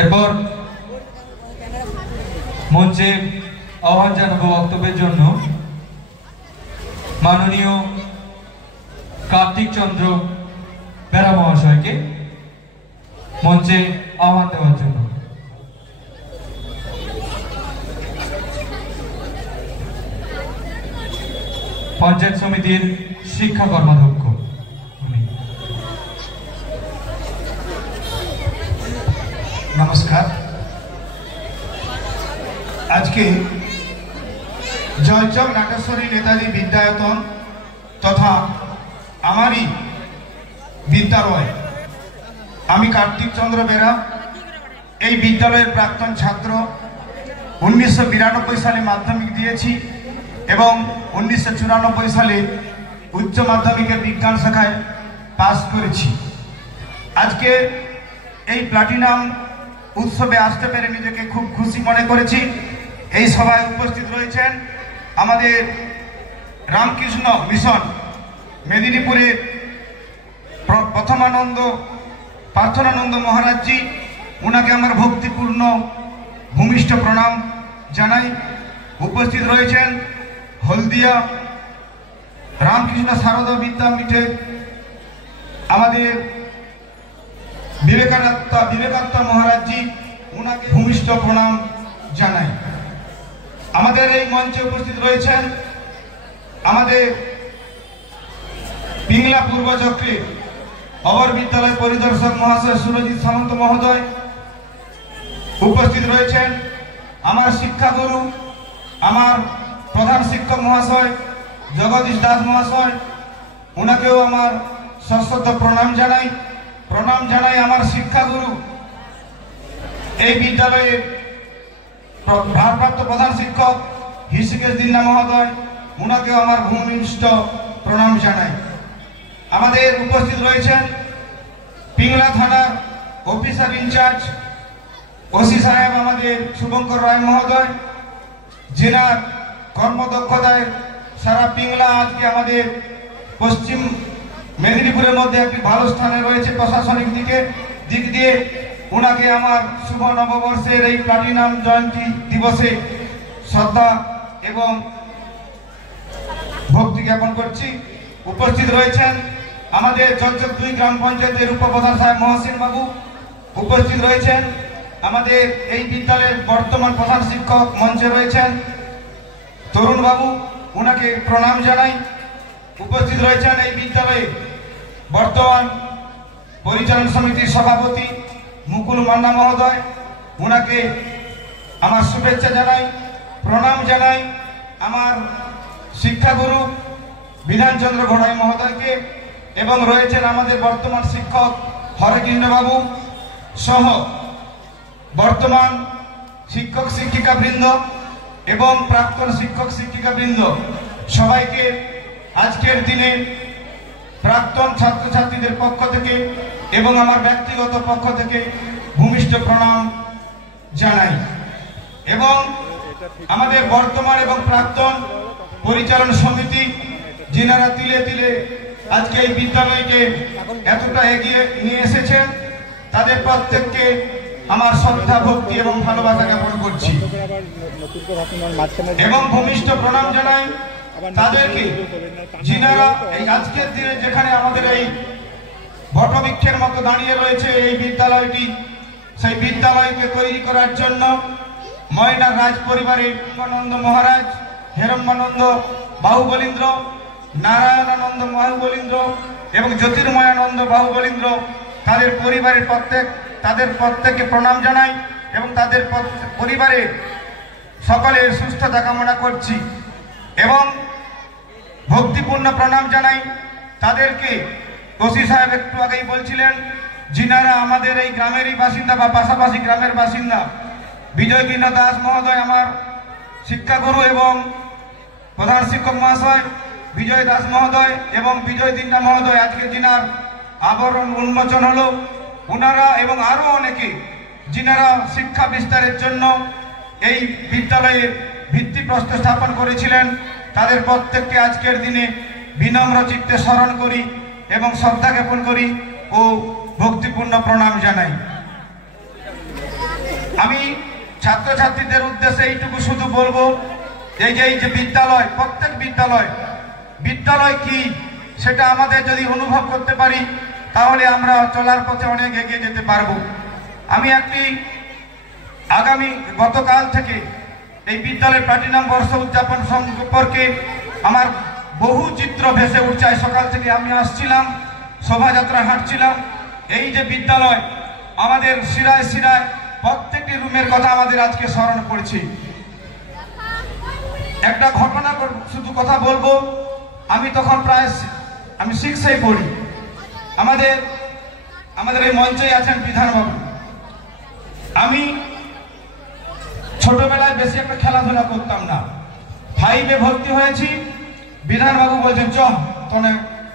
এরপর মঞ্চে আহ্বান জানাবো বক্তব্যের জন্য মাননীয় কার্তিক চন্দ্র বেরা মহাশয়কে মঞ্চে আহ্বান দেওয়ার জন্য। পঞ্চায়েত সমিতির শিক্ষা কর্মাধ্যক্ষ। নমস্কার। আজকে জয়চক নাটেশ্বরী নেতাজি বিদ্যায়তন তথা আমারই বিদ্যালয়, আমি কার্তিক চন্দ্র বেরা এই বিদ্যালয়ের প্রাক্তন ছাত্র। 1992 সালে মাধ্যমিক দিয়েছি এবং 1994 সালে উচ্চ মাধ্যমিকের বিজ্ঞান শাখায় পাস করেছি। আজকে এই প্লাটিনাম উৎসবে আসতে পেরে নিজেকে খুব খুশি মনে করেছি। এই সভায় উপস্থিত রয়েছেন আমাদের রামকৃষ্ণ মিশন মেদিনীপুরের প্রথমানন্দ প্রার্থনানন্দ মহারাজজি, ওনাকে আমার ভক্তিপূর্ণ ভূমিষ্ঠ প্রণাম জানাই। উপস্থিত রয়েছেন হলদিয়া রামকৃষ্ণ সারদা বিদ্যাপীঠে আমাদের বিবেকাত্মা মহারাজজি, ওনাকে ভূমিষ্ঠ প্রণাম জানাই। আমাদের এই মঞ্চে উপস্থিত রয়েছেন আমাদের পিংলা পূর্ব চক্রের অবর বিদ্যালয় পরিদর্শক মহাশয় সুরজিৎ সামন্ত মহোদয়। উপস্থিত রয়েছেন আমার শিক্ষাগুরু, আমার প্রধান শিক্ষক মহাশয় জগদীশ দাস মহাশয়, ওনাকেও আমার সশ্রদ্ধ প্রণাম জানাই। প্রণাম জানাই আমার শিক্ষাগুরু এই বিদ্যালয়ের ভারপ্রাপ্ত প্রধান শিক্ষক হৃষিকেশ দিন্না মহোদয়, ওনাকেও আমার ভূমিষ্ঠ প্রণাম জানাই। আমাদের উপস্থিত রয়েছেন পিংলা থানার অফিসার ইনচার্জ ওসি সাহেব আমাদের শুভঙ্কর রায় মহোদয়, জেলার কর্মদক্ষতায় সারা পিংলা আজকে আমাদের পশ্চিম মেদিনীপুরের মধ্যে একটি ভালো স্থানে রয়েছে প্রশাসনিক দিক দিয়ে। ওনাকে আমার শুভ নববর্ষের এই প্লাটিনাম জয়ন্তী দিবসে শ্রদ্ধা এবং ভক্তি জ্ঞাপন করছি। উপস্থিত রয়েছেন আমাদের জয়চক 2 গ্রাম পঞ্চায়েতের উপপ্রধান সাহেব মহসিন বাবু। উপস্থিত রয়েছেন আমাদের এই বিদ্যালয়ের বর্তমান প্রধান শিক্ষক মঞ্চে রয়েছেন তরুণ বাবু, ওনাকে প্রণাম জানাই। উপস্থিত রয়েছেন এই বিদ্যালয়ে বর্তমান পরিচালন সমিতির সভাপতি মুকুল মান্না মহোদয়, ওনাকে আমার শুভেচ্ছা জানাই, প্রণাম জানাই। আমার শিক্ষাগুরু বিধানচন্দ্র ঘোড়াই মহোদয়কে এবং রয়েছেন আমাদের বর্তমান শিক্ষক হরেকৃষ্ণ বাবু সহ বর্তমান শিক্ষক শিক্ষিকা বৃন্দ এবং প্রাক্তন শিক্ষক শিক্ষিকা বৃন্দ সবাইকে আজকের দিনে প্রাক্তন ছাত্রছাত্রীদের পক্ষ থেকে এবং আমার ব্যক্তিগত পক্ষ থেকে ভূমিষ্ঠ প্রণাম জানাই। এবং আমাদের বর্তমান এবং প্রাক্তন পরিচালন সমিতি যিনারা তিলে তিলে আজকে এই বিদ্যালয়কে এতটা এগিয়ে নিয়ে এসেছেন, তাদের প্রত্যেককে আমার শ্রদ্ধা ভক্তি এবং ভালোবাসা জ্ঞাপন করছি এবং ভূমিষ্ঠ প্রণাম জানাই তাদেরকে যিনারা এই আজকের দিনে যেখানে আমাদের এই বটবৃক্ষের মতো দাঁড়িয়ে রয়েছে এই বিদ্যালয়টি, সেই বিদ্যালয়কে তৈরি করার জন্য ময়নার রাজ পরিবারের হিরম্বানন্দ মহারাজ, হিরম্বানন্দ বাহুবলীন্দ্র, নারায়ণানন্দ বাহুবলীন্দ্র এবং জ্যোতির্ময়ানন্দ বাহুবলীন্দ্র, তাদের পরিবারের তাদের প্রত্যেককে প্রণাম জানাই এবং তাদের পরিবারের সকলের সুস্থতা কামনা করছি এবং ভক্তিপূর্ণ প্রণাম জানাই তাদেরকে। ওসি সাহেব একটু আগেই বলছিলেন যিনারা আমাদের এই গ্রামেরই বাসিন্দা বা পাশাপাশি গ্রামের বাসিন্দা, বিজয় কৃষ্ণ দাস মহোদয় আমার শিক্ষাগুরু এবং প্রধান শিক্ষক মহাশয় বিজয় দাস মহোদয় এবং বিজয় দিন্না মহোদয়, আজকে যিনার আবরণ উন্মোচন হলো, ওনারা এবং আরো অনেকে যিনারা শিক্ষা বিস্তারের জন্য এই বিদ্যালয়ের ভিত্তিপ্রস্তর স্থাপন করেছিলেন, তাদের প্রত্যেককে আজকের দিনে বিনম্র চিত্তে স্মরণ করি এবং শ্রদ্ধা জ্ঞাপন করি ও ভক্তিপূর্ণ প্রণাম জানাই। আমি ছাত্রছাত্রীদের উদ্দেশ্যে এইটুকু শুধু বলবো, এই যে বিদ্যালয়, প্রত্যেক বিদ্যালয় কি সেটা আমাদের যদি অনুভব করতে পারি তাহলে আমরা চলার পথে অনেক এগিয়ে যেতে পারবো। আমি গতকাল থেকে এই বিদ্যালয়ের প্লাটিনাম বর্ষ উদযাপন সম্পর্কে আমার বহু চিত্র ভেসে উঠছে। সকাল থেকে আমি আসছিলাম, শোভাযাত্রা হাঁটছিলাম। এই যে বিদ্যালয়, আমাদের শিরায় শিরায় প্রত্যেকটি রুমের কথা আমাদের আজকে স্মরণ করছি। একটা ঘটনা শুধু কথা বলবো, আমি তখন প্রায় আমি 6-এ পড়ি। আমাদের এই মঞ্চে আছেন বিধানবাবু। আমি ছোটবেলায় বেশি একটা খেলাধুলা করতাম না। 5-এ ভর্তি হয়েছি, বিধানবাবু বলছেন চ তনে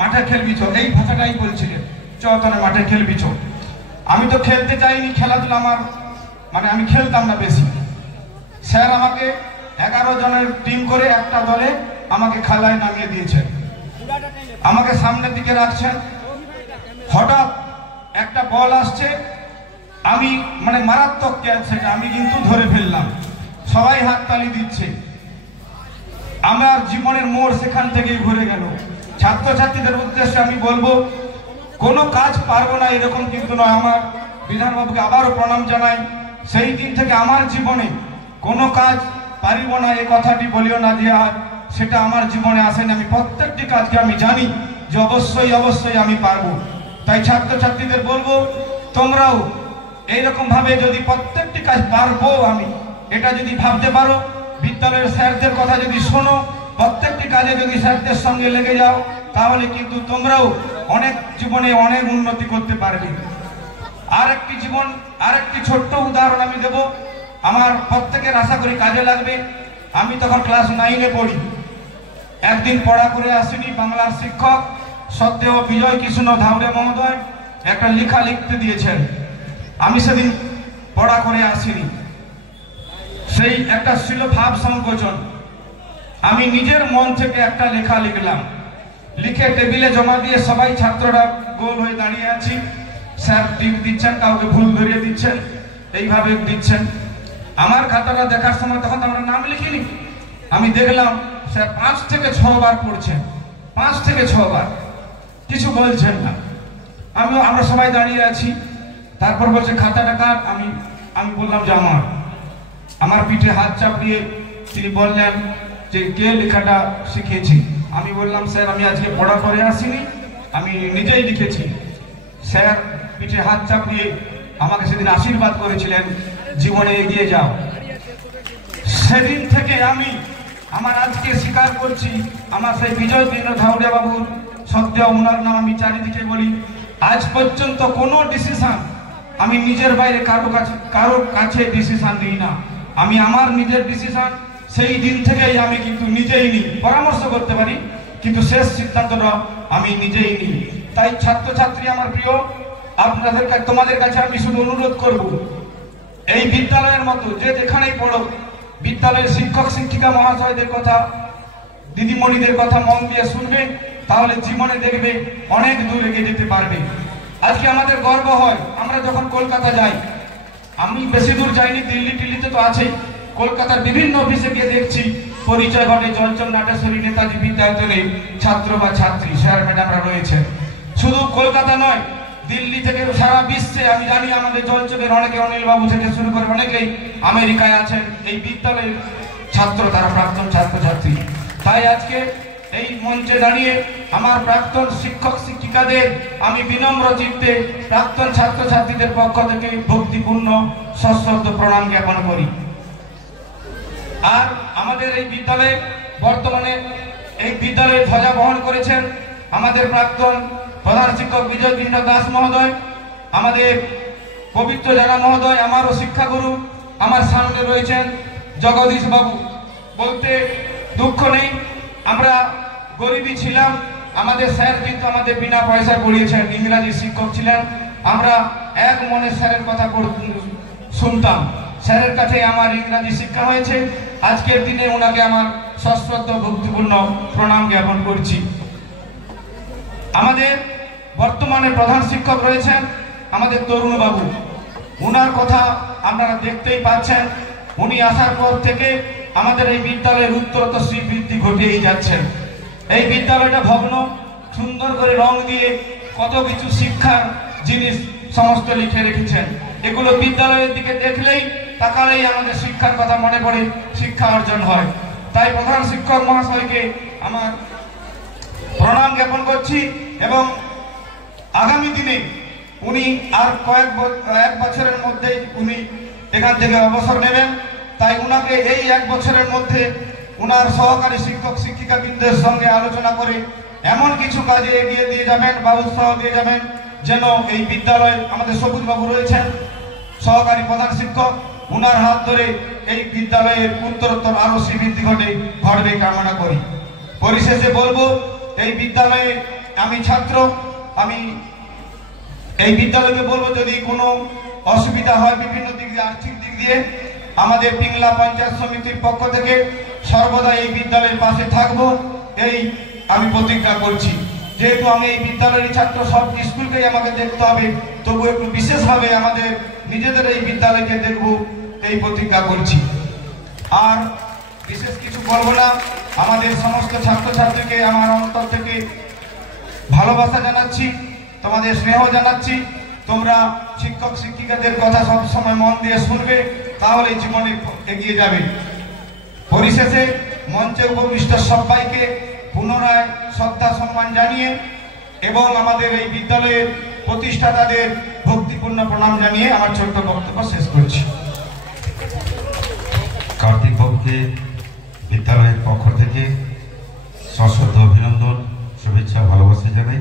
মাঠে খেলবি চ, এই ভাষাটাই বলছিলেন, চ তনে মাঠে খেলবি চ। আমি তো খেলতে চাইনি, খেলাধুলা আমি খেলতাম না বেশি। স্যার আমাকে 11 জনের টিম করে একটা দলে আমাকে খেলায় নামিয়ে দিয়েছেন, আমাকে সামনের দিকে রাখছেন। হঠাৎ একটা বল আসছে, আমি মারাত্মক ক্যাচ, সেটা আমি কিন্তু ধরে ফেললাম। সবাই হাততালি দিচ্ছে। আমার জীবনের মোড় সেখান থেকেই ঘুরে গেল। ছাত্রছাত্রীদের উদ্দেশ্যে আমি বলবো, কোনো কাজ পারবো না এরকম কিন্তু নয়। আমার বিধানবাবুকে আবারও প্রণাম জানাই। সেই দিন থেকে আমার জীবনে কোনো কাজ পারিব না এই কথাটি বলিও না যে আর সেটা আমার জীবনে আসেনি। আমি প্রত্যেকটি কাজকে আমি জানি যে অবশ্যই আমি পারবো। তাই ছাত্রছাত্রীদের বলবো, তোমরাও এইরকম ভাবে যদি প্রত্যেকটি কাজ পারবো আমি, এটা যদি ভাবতে পারো, বিদ্যালয়ের স্যারদের কথা যদি শোনো, প্রত্যেকটি কাজে যদি স্যারদের সঙ্গে লেগে যাও, তাহলে কিন্তু তোমরাও জীবনে অনেক উন্নতি করতে পারবে। আরেকটি ছোট্ট উদাহরণ আমি দেব, আমার প্রত্যেকের আশা করি কাজে লাগবে। আমি তখন ক্লাস 9-এ পড়ি। একদিন পড়া করে আসিনি, বাংলার শিক্ষক সদ্দেহ বিজয় কৃষ্ণ ধাউড়ে মহোদয় একটা লেখা লিখতে দিয়েছেন। আমি সেদিন পড়া করে আসিনি। সেই একটা ছিল ভাব সংকোচন। আমি নিজের মন থেকে একটা লেখা লিখলাম, লিখে টেবিলে জমা দিয়ে সবাই ছাত্ররা গোল হয়ে দাঁড়িয়ে আছি। স্যার টিপ দিচ্ছেন, কাউকে ভুল ধরিয়ে দিচ্ছেন, এইভাবে দিচ্ছেন। আমার খাতাটা দেখার সময় তখন আমরা নাম লিখিনি, আমি দেখলাম স্যার 5 থেকে 6 বার পড়ছেন, 5 থেকে 6 বার, কিছু বলছেন না। আমরা সবাই দাঁড়িয়ে আছি। তারপর বলছে খাতাটা কার? আমি বললাম যে আমার পিঠে হাত চাপিয়ে তিনি বললেন যে কে লেখাটা শিখিয়েছি। আমি বললাম স্যার আমি আজকে পড়া করে আসিনি, আমি নিজেই লিখেছি। স্যার পিঠে হাত চাপিয়ে আমাকে সেদিন আশীর্বাদ করেছিলেন, জীবনে এগিয়ে যাও। সেদিন থেকে আমার আজকে স্বীকার করছি, আমার সেই বিজয় কৃষ্ণ ধাউড়ে বাবুর সদ্য ওনার নাম আমি চারিদিকে বলি। আজ পর্যন্ত কোনো ডিসিশন আমি নিজের বাইরে কারোর কাছে ডিসিশন নিই না। আমি আমার নিজের ডিসিশন সেই দিন থেকেই আমি কিন্তু নিজেই নিই। পরামর্শ করতে পারি কিন্তু শেষ সিদ্ধান্তটা আমি নিজেই নিই। তাই ছাত্রছাত্রী আমার প্রিয়, তোমাদের কাছে আমি শুধু অনুরোধ করব, এই বিদ্যালয়ের মতো যে যেখানেই পড়ো, বিদ্যালয়ের শিক্ষক শিক্ষিকা মহাশয়দের কথা, দিদিমণিদের কথা মন দিয়ে শুনবে, তাহলে জীবনে দেখবে অনেক দূর এগিয়ে যেতে পারবে। আজকে আমাদের গর্ব হয় আমরা যখন কলকাতা যাই, আমি বেশি দূর যাইনি, দিল্লিতে তো আছেই, কলকাতার বিভিন্ন অফিসে গিয়ে দেখছি পরিচয় ঘটে জলচর নাটেশ্বরী নেতাজি বিদ্যালয়ে ছাত্র বা ছাত্রী স্যার ম্যাডামরা রয়েছে। শুধু কলকাতা নয়, দিল্লি থেকে সারা বিশ্বে আমি জানি আমাদের জলচরের অনেকে, অনিল বাবু থেকে শুরু করে অনেকেই আমেরিকায় আছেন এই বিদ্যালয়ের ছাত্র, তারা প্রাক্তন ছাত্রছাত্রী। তাই আজকে এই মঞ্চে দাঁড়িয়ে আমার প্রাক্তন শিক্ষক শিক্ষিকাদের আমি বিনম্র চিত্তে প্রাক্তন ছাত্রছাত্রীদের পক্ষ থেকে ভক্তিপূর্ণ সশ্রদ্ধ প্রণাম জ্ঞাপন করি। আর আমাদের এই বিদ্যালয়ে বর্তমানে এই বিদ্যালয়ে ধ্বজা বহন করেছেন আমাদের প্রাক্তন প্রধান শিক্ষক বিজয় কৃষ্ণ দাস মহোদয়, আমাদের পবিত্র জানা মহোদয়, আমারও শিক্ষাগুরু। আমার সামনে রয়েছেন জগদীশ বাবু। বলতে দুঃখ নেই, আমরা গরিবই ছিলাম, আমাদের স্যার কিন্তু আমাদের বিনা পয়সায় পড়িয়েছেন, ইংরাজি শিক্ষক ছিলেন। আমরা এক মনে স্যারের কথা শুনতাম, স্যারের কাছে আমার ইংরাজি শিক্ষা হয়েছে। আজকের দিনে ওনাকে আমার সশ্রদ্ধ ভক্তিপূর্ণ প্রণাম জ্ঞাপন করছি। আমাদের বর্তমানে প্রধান শিক্ষক রয়েছেন আমাদের তরুণ বাবু। উনার কথা আপনারা দেখতেই পাচ্ছেন। উনি আসার পর থেকে আমাদের এই বিদ্যালয়ের উত্তরোত্তর শ্রীবৃদ্ধি ঘটিয়েই যাচ্ছেন। এই বিদ্যালয়টা ভগ্ন, সুন্দর করে রং দিয়ে কত কিছু শিক্ষার জিনিস সমস্ত লিখে রেখেছেন। এগুলো বিদ্যালয়ের দিকে দেখলেই তাকালেই আমাদের শিক্ষার কথা মনে পড়ে, শিক্ষা অর্জন হয়। তাই প্রধান শিক্ষক মহাশয়কে আমার প্রণাম জ্ঞাপন করছি এবং আগামী দিনে উনি আর এক বছরের মধ্যেই উনি এখান থেকে অবসর নেবেন। তাই উনাকে এই এক বছরের মধ্যে উনার সহকারী শিক্ষক শিক্ষিকা বৃন্দের সঙ্গে আলোচনা করে এমন কিছু কাজে এগিয়ে দিয়ে যাবেন বা উৎসাহ দিয়ে যাবেন যেন এই বিদ্যালয়ে আমাদের সবুজ বাবু রয়েছেন সহকারী প্রধান শিক্ষক, উনার হাত ধরে এই বিদ্যালয়ের উত্তরোত্তর আরো শ্রীবৃদ্ধি ঘটবে কামনা করি। পরিশেষে বলবো, এই বিদ্যালয়ে আমি ছাত্র, আমি এই বিদ্যালয়কে বলবো যদি কোনো অসুবিধা হয় বিভিন্ন দিক দিয়ে, আর্থিক দিক দিয়ে, আমাদের পিংলা পঞ্চায়েত সমিতির পক্ষ থেকে সর্বদা এই বিদ্যালয়ের পাশে থাকবো এই আমি প্রতিজ্ঞা করছি। যেহেতু আমি এই বিদ্যালয়ের ছাত্র, সব স্কুলকেই আমাকে দেখতে হবে, তবু একটু বিশেষভাবে আমাদের নিজেদের এই বিদ্যালয়কে দেখবো এই প্রতিজ্ঞা করছি। আর বিশেষ কিছু বলবো না। আমাদের সমস্ত ছাত্রছাত্রীকে আমার অন্তর থেকে ভালোবাসা জানাচ্ছি, তোমাদের স্নেহ জানাচ্ছি। তোমরা শিক্ষক শিক্ষিকাদের কথা সব সময় মন দিয়ে শুনবে, তাহলে জীবনে এগিয়ে যাবে। পরিশেষে মঞ্চে উপবিষ্ট সবাইকে পুনরায় শ্রদ্ধা সম্মান জানিয়ে এবং আমাদের এই বিদ্যালয়ের প্রতিষ্ঠাতাদের ভক্তিপূর্ণ প্রণাম জানিয়ে আমার ছোট্ট বক্তব্য শেষ করছি। কার্তিক বাবুকে বিদ্যালয়ের পক্ষ থেকে সশ্রদ্ধ অভিনন্দন, শুভেচ্ছা, ভালোবাসা জানাই।